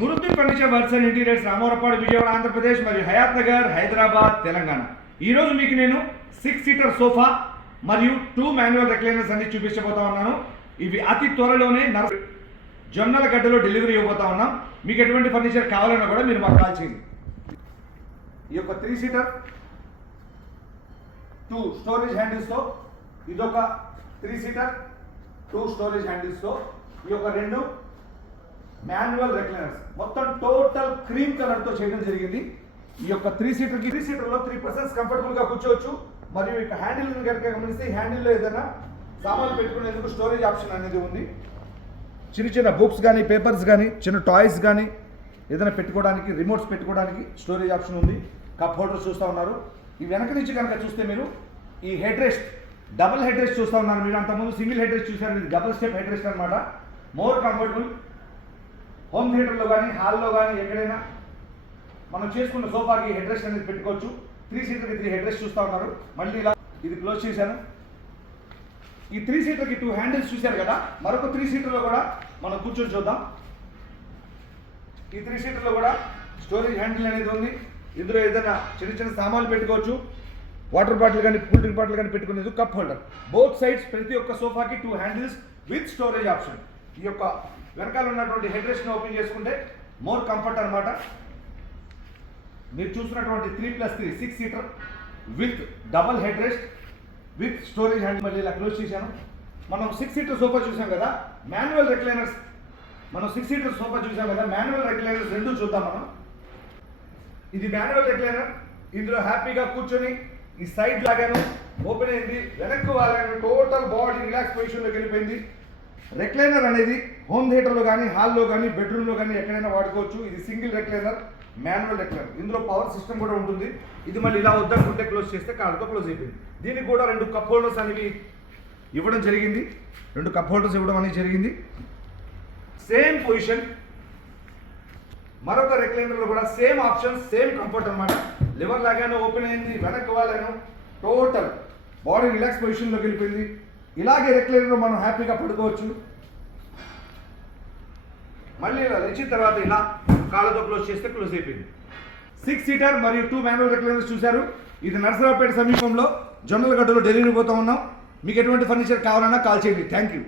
మురుతి Furniture Works and Interiors, Ramavarappadu, Vijayawada, Andhra Pradesh మరియు హయాత్ నగర్, హైదరాబాద్, తెలంగాణ. ఈరోజు మీకు నేను 6 సీటర్ సోఫా మరియు 2 మాన్యువల్ రెక్లైనర్స్ అన్ని చూపించబోతా ఉన్నాను. ఇవి అతి త్వరలోనే జొన్నలగడ్డలో డెలివరీ ఇవ్వబోతా ఉన్నాం. మీకు ఎటువంటి ఫర్నిచర్ కావాలన్నా కూడా మీరు మాకు కాల్ చేయండి. ఈ యొక్క 3 సీటర్ 2 స్టోరేజ్ హ్యాండిల్స్తో, ఇదొక 3 సీటర్ 2 స్టోరేజ్ హ్యాండిల్స్తో, ఈ యొక్క 2 మాన్యువల్ రెక్లైనర్స్ మొత్తం టోటల్ క్రీమ్ కలర్తో చేయడం జరిగింది. ఈ యొక్క 3 సీటర్లో 3 పర్సన్స్ కంఫర్టబుల్గా కూర్చోవచ్చు. మరియు ఇక హ్యాండిల్ కనుక గమనిస్తే ఈ హ్యాండిల్లో ఏదైనా సామాన్లు పెట్టుకునేందుకు స్టోరేజ్ ఆప్షన్ అనేది ఉంది. చిన్న చిన్న బుక్స్ కానీ, పేపర్స్ కానీ, చిన్న టాయ్స్ కానీ ఏదైనా పెట్టుకోవడానికి, రిమోట్స్ పెట్టుకోవడానికి స్టోరేజ్ ఆప్షన్ ఉంది. కప్ హోల్డర్స్ చూస్తూ ఉన్నారు. ఈ వెనక నుంచి కనుక చూస్తే మీరు ఈ head rest, double head rest చూస్తూ ఉన్నారు. మీరు అంతకుముందు సింగిల్ హెడ్ రెస్ట్ చూసారు, ఇది డబుల్ స్టెప్ హెడ్ రెస్ట్ అనమాట. More comfortable. హోమ్ థియేటర్లో కానీ, హాల్లో కానీ ఎక్కడైనా మనం చేసుకున్న సోఫాకి హెడ్ రెస్ట్ అనేది పెట్టుకోవచ్చు. 3 సీటర్కి 3 హెడ్ రెస్ట్ చూస్తూ ఉన్నారు. మళ్ళీ ఇలా ఇది క్లోజ్ చేశాను. ఈ 3 సీటర్కి 2 హ్యాండిల్స్ చూశారు కదా, మరొక 3 సీటర్లో కూడా మనం కూర్చొని చూద్దాం. ఈ 3 సీటర్లో కూడా స్టోరేజ్ హ్యాండిల్ అనేది ఉంది. ఇందులో ఏదైనా చిన్న చిన్న సామాన్లు పెట్టుకోవచ్చు. వాటర్ బాటిల్ కానీ, కూల్ డ్రింక్ బాటిల్ కానీ పెట్టుకునేది. కప్ హోల్డర్ బోత్ సైడ్స్, ప్రతి ఒక్క సోఫాకి 2 హ్యాండిల్స్ విత్ స్టోరేజ్ ఆప్షన్. ఈ యొక్క వెనకాల ఉన్నటువంటి హెడ్ రెస్ట్ని ఓపెన్ చేసుకుంటే మోర్ కంఫర్ట్ అనమాట. మీరు చూసినటువంటి 3+3 6 seater with double head rest with storage handle. మళ్ళీ ఇలా క్లోజ్ చేశాను. మనం 6 సీటర్ సోఫా చూసాం కదా, మాన్యువల్ రెక్లైనర్స్. మనం 6 సీటర్ సోఫా చూసాం కదా, మాన్యువల్ రెక్లైనర్స్ 2 చూద్దాం మనం. ఇది మాన్యువల్ రెక్లైనర్. ఇందులో హ్యాపీగా కూర్చొని ఈ సైడ్ లాగాను ఓపెన్ అయింది, వెనక్కు వాళ్ళను టోటల్ బాడీ రిలాక్స్ పొజిషన్లోకి వెళ్ళిపోయింది. రెక్లైనర్ అనేది హోమ్ థియేటర్లో కానీ, హాల్లో కానీ, బెడ్రూమ్లో కానీ ఎక్కడైనా వాడుకోవచ్చు. ఇది సింగిల్ రెక్లైనర్, మాన్యువల్ రెక్లైనర్. ఇందులో పవర్ సిస్టమ్ కూడా ఉంటుంది. ఇది మళ్ళీ ఇలా వద్దనుకుంటే క్లోజ్ చేస్తే కాళ్ళతో క్లోజ్ అయిపోయింది. దీనికి కూడా 2 కప్ హోల్డర్స్ అనేవి ఇవ్వడం జరిగింది. 2 కప్ హోల్డర్స్ ఇవ్వడం అనేది జరిగింది. Same position. మరొక రెక్లైనర్లో కూడా సేమ్ ఆప్షన్, సేమ్ కంఫర్ట్ అనమాట. లివర్ లాగాను ఓపెన్ అయింది, వెనక్కి వాళ్ళను టోటల్ బాడీ రిలాక్స్ పొజిషన్లోకి వెళ్ళిపోయింది. ఇలాగే రెక్లైనర్లో మనం హ్యాపీగా పడుకోవచ్చు. మళ్ళీ ఇలా లేచిన తర్వాత ఇలా కాళ్ళతో క్లోజ్ చేస్తే క్లోజ్ అయిపోయింది. 6 సీటర్ మరియు 2 మాన్యువల్ రెక్లైనర్స్ చూశారు. ఇది నర్సరావుపేట సమీపంలో జొన్నలగడ్డలో డెలివరీ పోతా ఉన్నాం. మీకు ఎటువంటి ఫర్నిచర్ కావాలన్నా కాల్ చేయండి. Thank you.